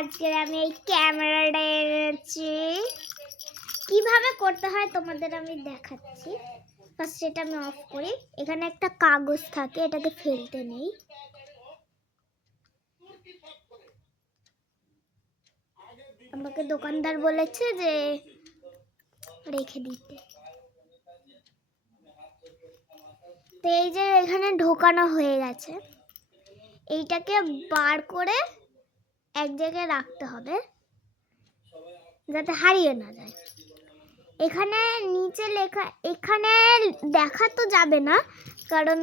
আজকে আমি এই ক্যামেরাটা এনেছি। কিভাবে করতে হয় তোমাদের আমি দেখাচ্ছি। ফার্স্ট সেটা আমি অফ করি। এখানে একটা কাগজ থাকে, এটাকে ফেলতে নেই। আমাকে দোকানদার বলেছে যে রেখে দিতে। তো এই যে এখানে ঢোকানো হয়ে গেছে, এইটাকে বার করে এক জায়গায় রাখতে হবে যাতে হারিয়ে না যায়। এখানে নিচে লেখা, এখানে দেখা তো যাবে না, কারণ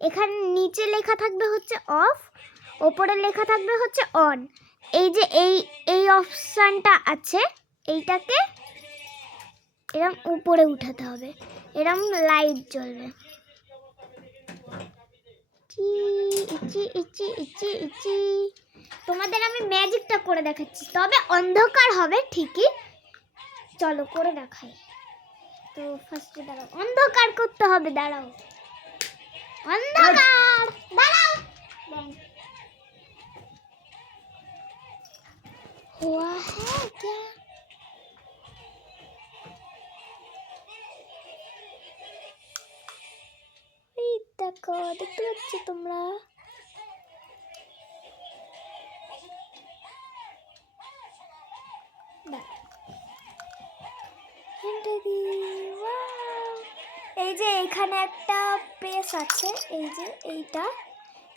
এখানে নিচে লেখা থাকবে হচ্ছে অফ, ওপরে লেখা থাকবে হচ্ছে অন। এই যে এই অপশানটা আছে, এইটাকে এরম উপরে উঠাতে হবে, এরম লাইট জ্বলবে। তোমাদের আমি ম্যাজিকটা করে দেখাচ্ছি, তবে অন্ধকার হবে ঠিকই। চলো করে দেখাই। তো ফার্স্টে দাঁড়াও, অন্ধকার করতে হবে। দাঁড়াও, অন্ধকার, দাঁড়াও। हुआ है क्या? এই দেখো, দেখতে পাচ্ছ তোমরা? এই যে এখানে একটা পেস আছে, এই যে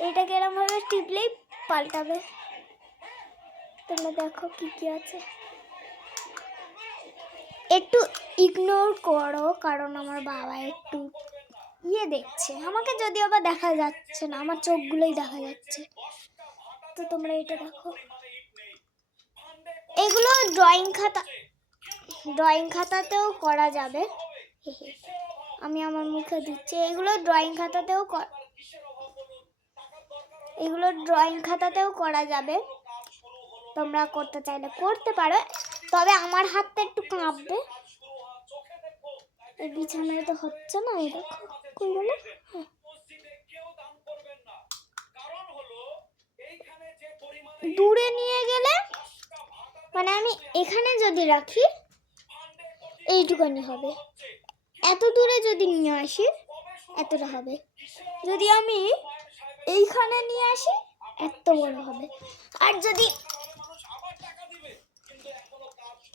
এইটাকে এরকম ভাবে টিপলেই পাল্টাবে। তোমরা দেখো কি কি আছে, একটু ইগনোর করো কারণ আমার বাবা একটু দেখছে আমাকে, যদিও বা দেখা যাচ্ছে না, আমার চোখগুলোই দেখা যাচ্ছে। তো তোমরা এটা দেখো, এগুলো ড্রয়িং খাতাতেও করা যাবে। আমি আমার মুখে দিচ্ছি, এগুলো ড্রয়িং খাতাতেও করা যাবে। তোমরা করতে চাইলে করতে পারো, তবে আমার হাতটা একটু কাঁপবে। এই বিছানায় তো হচ্ছে না, এই দেখো কই গেল। দূরে নিয়ে গেলে, মানে আমি এখানে যদি রাখি এইটুকানি হবে, এত দূরে যদি নিয়ে আসি এতটা হবে, যদি আমি এইখানে নিয়ে আসি এত বড় হবে। আর যদি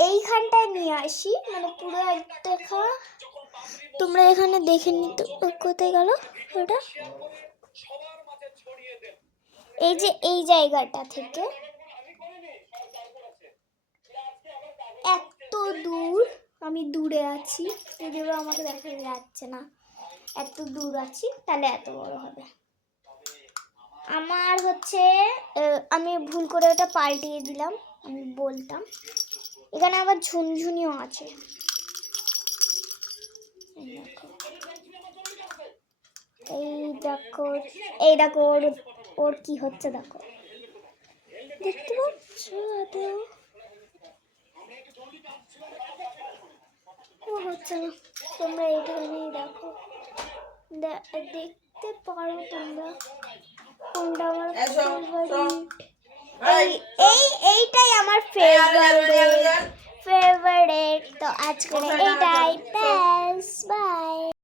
এইখানটায় নিয়ে আসি, মানে পুরো দেখা, তোমরা এখানে দেখে নিতে, কোথায় গেল ওটা, এই যে এই জায়গাটা থেকে এত দূর, আমি দূরে আছি, যদিও আমাকে দেখা যাচ্ছে না, এত দূর আছি, তাহলে এত বড় হবে। আমার হচ্ছে আমি ভুল করে ওটা পাল্টিয়ে দিলাম, আমি বলতাম। এখানে আবার ঝুনঝুনিও আছে, এই দেখো ওর কি হচ্ছে দেখো, দেখতে পাচ্ছ? হচ্ছে না, তোমরা এইখানে দেখো, দেখতে পারো তোমরা কোনটা আমার ফেভারিট। এইটাই আমার ফেভারিট। তো আজকে এটাই, বাই।